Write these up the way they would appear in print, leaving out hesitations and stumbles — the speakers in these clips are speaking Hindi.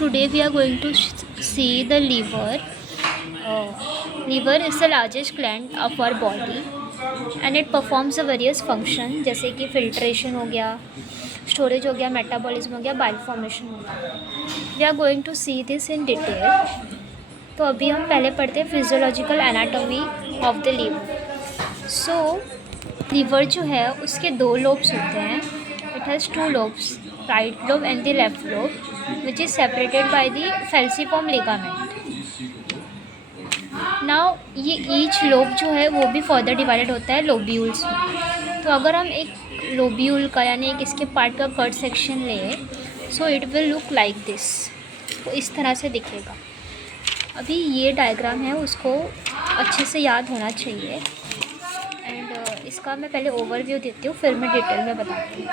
Today we are going to see the liver. Liver is the largest gland of our body and it performs the various function जैसे कि filtration हो गया, storage हो गया, metabolism हो गया, bile formation हो गया. We are going to see this in detail. तो अभी हम पहले पढ़ते हैं physiological anatomy of the liver. So liver जो है उसके दो lobes होते हैं. It has two lobes, right lobe and the left lobe, which is separated by the falciform ligament. Now ये ईच लोब जो है वो भी फर्दर डिवाइडेड होता है लोब्यूल्स में. तो अगर हम एक लोब्यूल का यानी एक इसके पार्ट का कट सेक्शन लें, so it will look like this. तो इस तरह से दिखेगा. अभी ये डायग्राम है, उसको अच्छे से याद होना चाहिए. एंड इसका मैं पहले ओवरव्यू देती हूँ, फिर मैं डिटेल में बताती हूँ.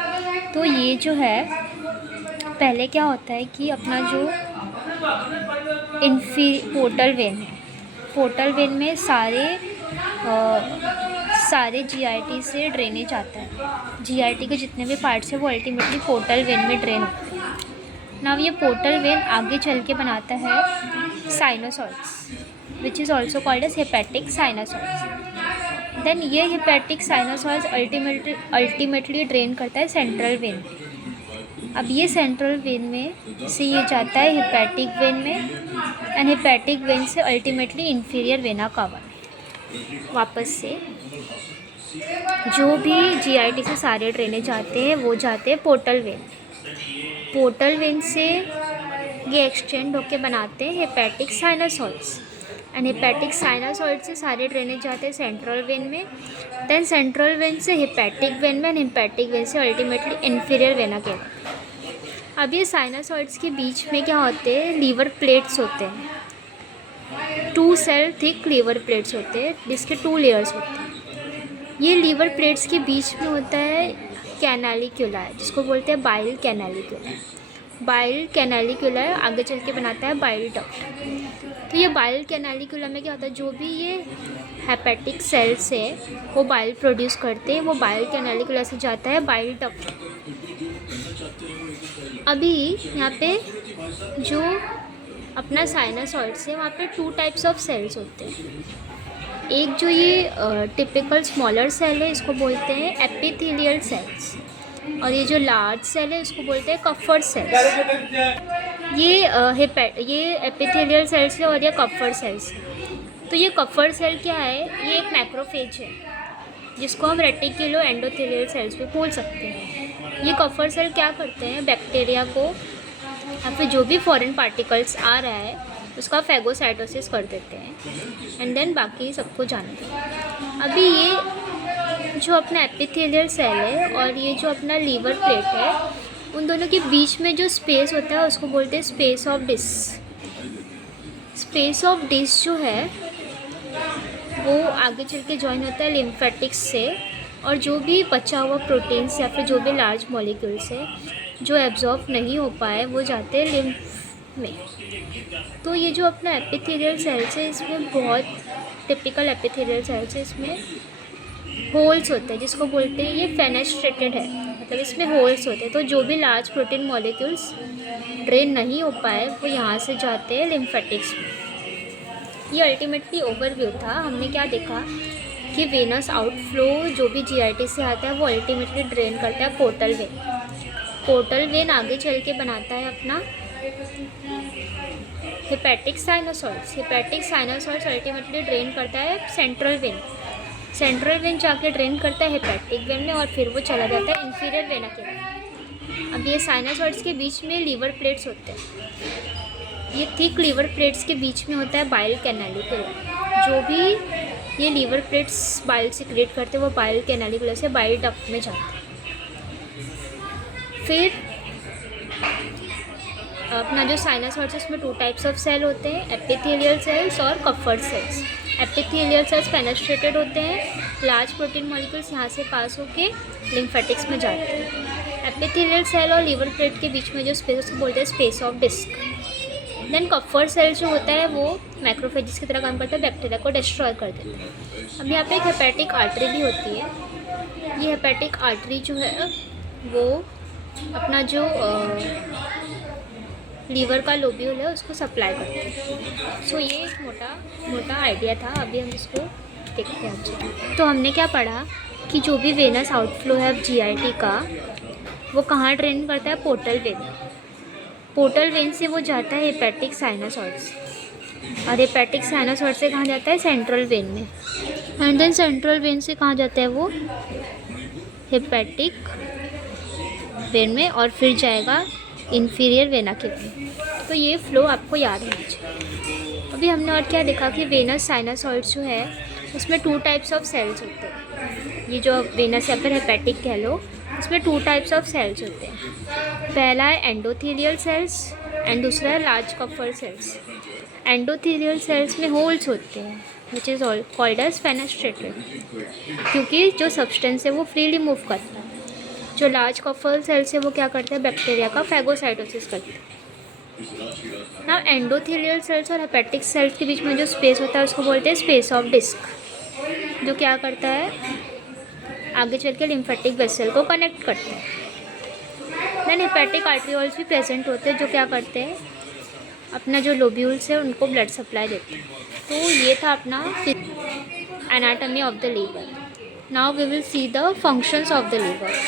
तो ये जो है, पहले क्या होता है कि अपना जो पोर्टल वेन है, पोर्टल वेन में सारे जीआईटी से ड्रेनेज आता है. जीआईटी के जितने भी पार्ट्स हैं वो अल्टीमेटली पोर्टल वेन में ड्रेन होते हैं. नाउ ये पोर्टल वेन आगे चल के बनाता है sinusoids, which is also called as hepatic sinusoids. Then ये हेपेटिक साइनोसॉइड्स अल्टीमेटली ड्रेन करता है सेंट्रल वेन. अब ये सेंट्रल वेन में से ये जाता है हेपेटिक वेन में, एंड हेपेटिक वेन से अल्टीमेटली इंफीरियर वेना कावा में. वापस से जो भी जीआईटी से सारे ड्रेनेज आते हैं वो जाते हैं पोर्टल वेन. पोर्टल वेन से ये एक्सटेंड होके बनाते हैं hepatic sinusoids, and hepatic sinusoid से सारे ड्रेनेज जाते हैं सेंट्रल वेन में. देन सेंट्रल वेन से हेपेटिक वेन में, एंड हेपेटिक वेन से अल्टीमेटली इंफीरियर वेना के. अब ये साइनोसॉइड्स के बीच में क्या होते हैं, लीवर प्लेट्स होते हैं. 2 सेल थिक लीवर प्लेट्स होते हैं जिसके 2 लेयर्स होते हैं. ये लीवर प्लेट्स के बीच में होता है कैनालिक्यूला, जिसको बोलते हैं बाइल कैनालिक्यूला. बाइल कैनालिक्यूला आगे चल के बनाता है बाइल डक्ट. तो ये बाइल कैनालिक्यूला में क्या होता है, जो भी ये हेपेटिक सेल्स है वो बाइल प्रोड्यूस करते हैं, वो बाइल कैनालिक्यूला से जाता है बाइल डक्ट. अभी यहाँ पे जो अपना साइनोसॉइड्स है वहाँ पे 2 टाइप्स ऑफ सेल्स होते हैं. एक जो ये टिपिकल स्मॉलर सेल है इसको बोलते हैं एपिथेलियल सेल्स, और ये जो लार्ज सेल है इसको बोलते हैं कफर सेल्स. ये एपिथेलियल सेल्स है और ये कफर सेल्स है. तो ये कफर सेल क्या है, ये एक मैक्रोफेज है जिसको हम रेटिकुलो एंडोथेलियल सेल्स भी बोल सकते हैं. ये कफर सेल क्या करते हैं, बैक्टीरिया को या फिर जो भी फॉरेन पार्टिकल्स आ रहा है उसका फैगोसाइटोसिस कर देते हैं, एंड देन बाकी सबको जानते हैं. अभी ये जो अपना एपिथेलियल सेल है और ये जो अपना लीवर प्लेट है, उन दोनों के बीच में जो स्पेस होता है उसको बोलते हैं space of disc. Space of disc जो है वो आगे चल के जॉइन होता है लिम्फेटिक्स से, और जो भी बचा हुआ प्रोटीन्स या फिर जो भी लार्ज मॉलिक्यूल्स है जो एब्जॉर्ब नहीं हो पाए वो जाते हैं लिम्फ में. तो ये जो अपना एपिथेलियल सेल्स है इसमें बहुत टिपिकल एपिथेलियल सेल्स है, इसमें होल्स होते हैं जिसको बोलते हैं ये फेनेस्ट्रेटेड है, मतलब इसमें होल्स होते हैं. तो जो भी लार्ज प्रोटीन मॉलिक्यूल्स ड्रेन नहीं हो पाए वो यहाँ से जाते हैं लिम्फेटिक्स में. ये अल्टीमेटली ओवरव्यू था. हमने क्या देखा कि वेनस आउटफ्लो जो भी जीआईटी से आता है वो अल्टीमेटली ड्रेन करता है पोर्टल वेन. पोर्टल वेन आगे चल के बनाता है अपना hepatic sinusoids. Hepatic sinusoids ultimately drain करता है सेंट्रल वेन. सेंट्रल वेन जाके ड्रेन करता है हेपेटिक वेन में, और फिर वो चला जाता है इंफीरियर वेना के वेन. अब ये साइनोसॉइड्स के बीच में लीवर प्लेट्स होते हैं. ये थिक लीवर प्लेट्स के बीच में होता है बाइल कैनालिक्यूला. जो भी ये लीवर प्लेट्स बाइल सिक्रेट करते हैं वो बाइल कैनालिक्यूला से बाइल डक्ट में जाते हैं. फिर अपना जो साइनोसॉइड्स है उसमें 2 टाइप्स ऑफ सेल होते हैं, एपिथेलियल सेल्स और Kupffer cells. Epithelial cells fenestrated होते हैं, लार्ज प्रोटीन मॉलिक्यूल्स यहाँ से पास होके लिम्फेटिक्स में जाते हैं. एपिथेलियल सेल और लीवर प्लेट के बीच में जो स्पेस उसको बोलते हैं space of Disse. Then Kupffer cell जो होता है वो मैक्रोफेजिस की तरह काम करता है, बैक्टीरिया को डिस्ट्रॉय कर देता है. अब यहाँ पे एक हेपेटिक आर्टरी भी होती है. ये हेपेटिक आर्टरी जो है वो अपना जो लीवर का लोब्यूल है उसको सप्लाई करते हैं। सो ये एक मोटा मोटा आइडिया था। अभी हम इसको देखते हैं अच्छे। तो हमने क्या पढ़ा कि जो भी वेनस आउटफ्लो है जीआईटी का, वो कहाँ ड्रेन करता है? Portal vein. पोर्टल वेन से वो जाता है हेपेटिक साइनोसॉइड से, और हेपेटिक साइनोसॉइड से कहाँ जाता है? सेंट्रल वेन में। एंड देन सेंट्रल वेन से कहाँ जाता है वो? हेपेटिक वेन में, और फिर जाएगा इन्फीरियर वेना के वेन। तो ये फ्लो आपको याद होना चाहिए। अभी हमने और क्या देखा कि वेनस साइनोसॉइड्स जो है उसमें 2 टाइप्स ऑफ सेल्स होते हैं। ये जो वेनस या फिर हेपेटिक कह लो, उसमें 2 टाइप्स ऑफ सेल्स होते हैं। पहला है एंडोथेलियल सेल्स एंड दूसरा है large Kupffer cells. Endothelial cells में होल्स होते हैं which is called as fenestrated, क्योंकि जो सब्सटेंस है वो फ्रीली मूव करता है। जो लार्ज कपर सेल्स है वो क्या करते हैं? बैक्टीरिया का फैगोसाइटोसिस करते हैं। ना एंडोथेलियल सेल्स और हेपेटिक सेल्स के बीच में जो स्पेस होता है उसको बोलते हैं स्पेस ऑफ डिस्क, जो क्या करता है? आगे चल के लिम्फेटिक वेसल को कनेक्ट करता है। देन हेपेटिक आर्टरियोल्स भी प्रेजेंट होते हैं जो क्या करते हैं? अपना जो लोब्यूल्स है उनको ब्लड सप्लाई देते हैं। तो ये था अपना anatomy of the liver. Now we will see the functions of the liver.